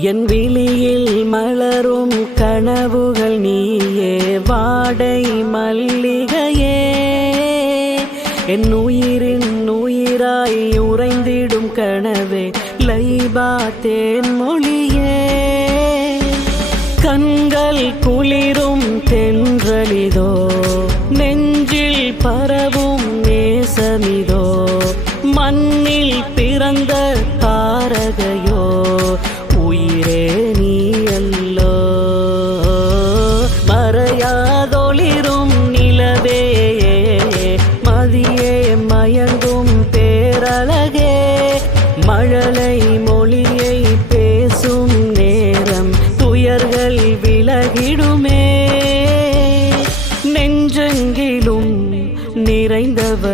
என் விழியில் மலரும் கனவுகள் நீயே வாடை மல்லிகையே. என் உயிரின் உயிராய் உறைந்திடும் கனவே லைபா தேன் மொழியே. கண்கள் குளிரும் தென்றலிதோ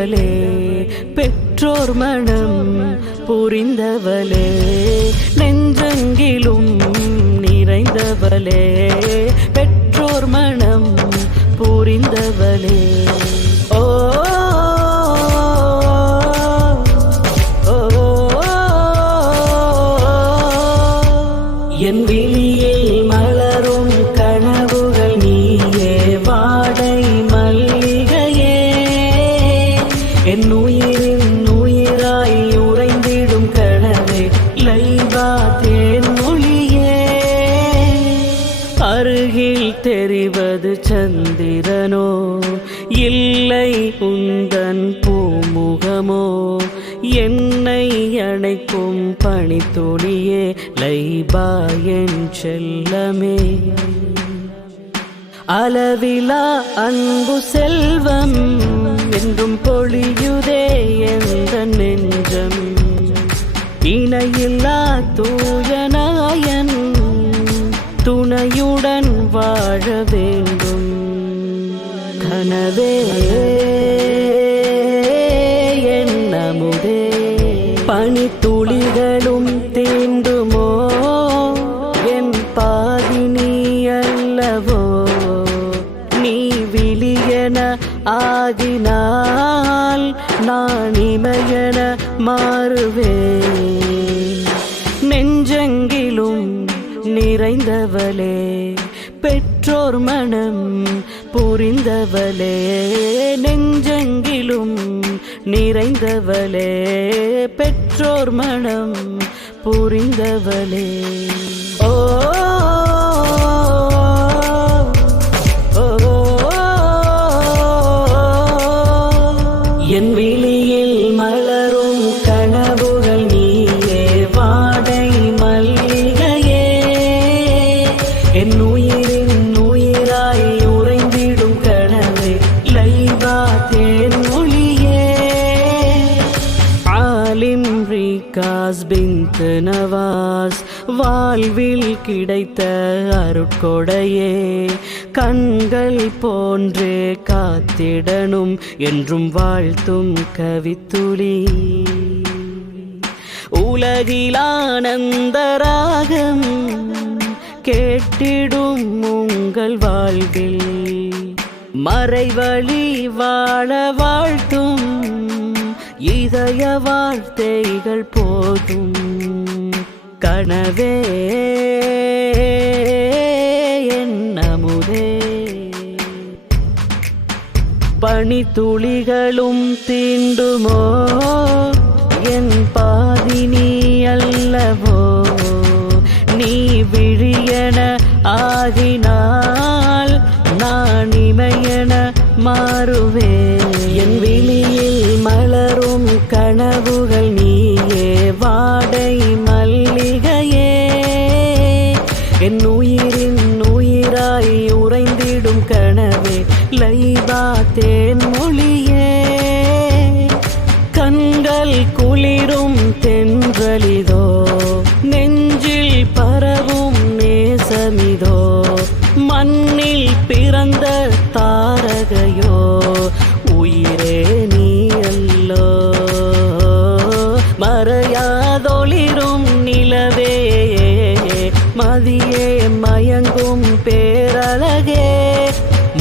நிறைந்தவளே பெற்றோர் மனம் புரிந்தவளே. நெஞ்ச அருகில் தெரிவது சந்திரனோ? இல்லை உந்தன் பூமுகமோ? என்னை அணைக்கும் பனித்துளியே லைபா என் செல்லமே. அளவிலா அன்பு செல்வம் என்றும் பொழியுதே எந்த நெஞ்சம்? இணையில்லா தூ வாழ வேண்டும். கனவே என்னமுதே பனித்துளிகளும் தீண்டுமோ? என் பாதி நீ அல்லவோ? நீ விழியன ஆகினால் நான் இமையன மாறுவேன். நெஞ்சங்கிலும் நிறைந்தவளே. பெற்றோர் மனம் புரிந்தவளே நெஞ்செங்கிலும் நிறைந்தவளே பெற்றோர் மனம் புரிந்தவளே. ஓ என் விழியில் மலரும் கனவுகள் நீயே வாடை மல்லிகையே என் ரிகாஸ் பின்த் நவாஸ் வாழ்வில் கிடைத்த அருட்கொடையே கண்கள் போன்றே காத்திடணும் என்றும் வாழ்த்தும் கவித்துளி. உலகிலானந்தராகம் கேட்டிடும் உங்கள் வாழ்வில் மறைவழி வாழ வாழ்த்தும் இதய வார்த்தைகள் போதும். கனவே என்னமுதே பனித்துளிகளும் தீண்டுமோ? என் பாதி நீ அல்லவோ? நீ விழியன ஆகினால் நான் இமையன மாறுவே என் விழியில் மலரும் கனவுகள் நீயே வாடை மல்லிகையே. என் உயிரின் உயிராய் உறைந்திடும் கண மதியே மயங்கும் பேரழகே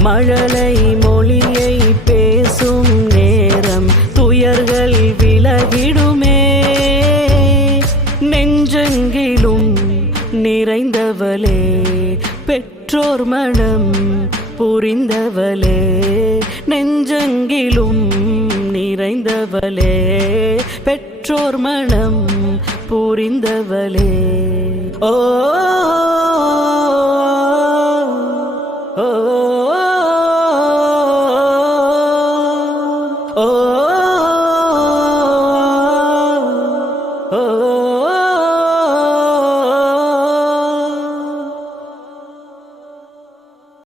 மழலை மொழியை பேசும் நேரம் துயர்கள் விலகிடுமே. நெஞ்செங்கிலும் நிறைந்தவளே பெற்றோர் மனம் புரிந்தவளே. நெஞ்சங்கிலும் நிறைந்தவளே பெற்றோர் மனம் புரிந்தவளே. ஓ oh.